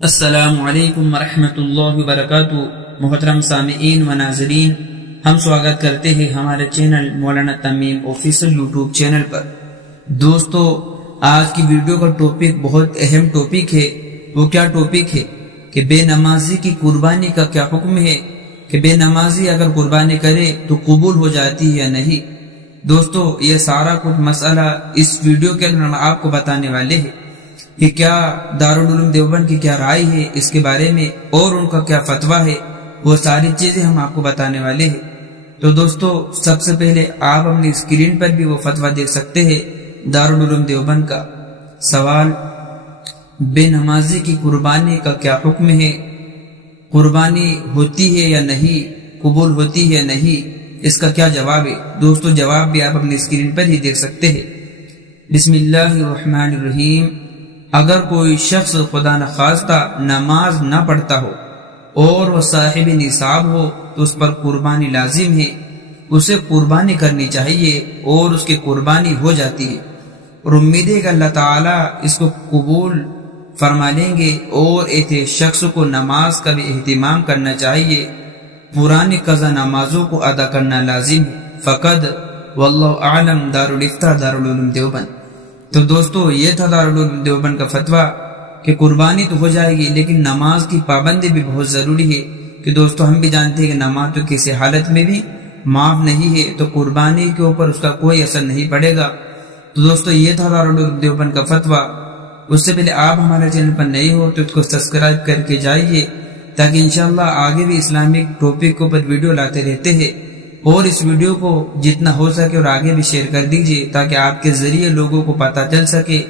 السلام علیکم ورحمۃ اللہ وبرکاتہ۔ محترم سامعین و ناظرین، ہم سواگت کرتے ہیں ہمارے چینل مولانا تمیم آفیشل یوٹیوب چینل پر۔ دوستو، آج کی ویڈیو کا ٹاپک بہت اہم ٹاپک ہے۔ وہ کیا ٹاپک ہے کہ بے نمازی کی قربانی کا کیا حکم ہے، کہ بے نمازی اگر قربانی کرے تو قبول ہو جاتی ہے یا نہیں۔ دوستو، یہ سارا کچھ مسئلہ اس ویڈیو کے اندر ہم آپ کو بتانے والے ہیں کہ کیا دارالعلوم دیوبند کی کیا رائے ہے اس کے بارے میں، اور ان کا کیا فتویٰ ہے، وہ ساری چیزیں ہم آپ کو بتانے والے ہیں۔ تو دوستو، سب سے پہلے آپ اپنی اسکرین پر بھی وہ فتویٰ دیکھ سکتے ہیں دارالعلوم دیوبند کا۔ سوال: بے نمازی کی قربانی کا کیا حکم ہے؟ قربانی ہوتی ہے یا نہیں؟ قبول ہوتی ہے یا نہیں؟ اس کا کیا جواب ہے؟ دوستو، جواب بھی آپ اپنی اسکرین پر ہی دیکھ سکتے ہیں۔ بسم اللہ الرحمن الرحیم۔ اگر کوئی شخص خدا نخواستہ نماز نہ پڑھتا ہو اور وہ صاحب نصاب ہو تو اس پر قربانی لازم ہے، اسے قربانی کرنی چاہیے اور اس کی قربانی ہو جاتی ہے، اور امید ہے کہ اللہ تعالیٰ اس کو قبول فرما لیں گے۔ اور ایسے شخص کو نماز کا بھی اہتمام کرنا چاہیے، پرانی قضا نمازوں کو ادا کرنا لازم ہے۔ فقط واللہ اعلم، دارالفتہ دارالعلوم دیوبند۔ تو دوستو، یہ تھا دارالعلوم دیوبند کا فتویٰ کہ قربانی تو ہو جائے گی لیکن نماز کی پابندی بھی بہت ضروری ہے، کہ دوستو ہم بھی جانتے ہیں کہ نماز تو کسی حالت میں بھی معاف نہیں ہے، تو قربانی کے اوپر اس کا کوئی اثر نہیں پڑے گا۔ تو دوستو، یہ تھا دارالعلوم دیوبند کا فتویٰ۔ اس سے پہلے آپ ہمارے چینل پر نئے ہو تو اس کو سبسکرائب کر کے جائیے، تاکہ انشاءاللہ آگے بھی اسلامک ٹاپک کے اوپر ویڈیو لاتے رہتے ہیں۔ اور اس ویڈیو کو جتنا ہو سکے اور آگے بھی شیئر کر دیجئے، تاکہ آپ کے ذریعے لوگوں کو پتہ چل سکے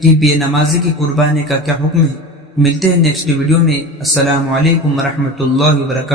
کہ بے نمازی کی قربانی کا کیا حکم ہے۔ ملتے ہیں نیکسٹ ویڈیو میں۔ السلام علیکم ورحمۃ اللہ وبرکاتہ۔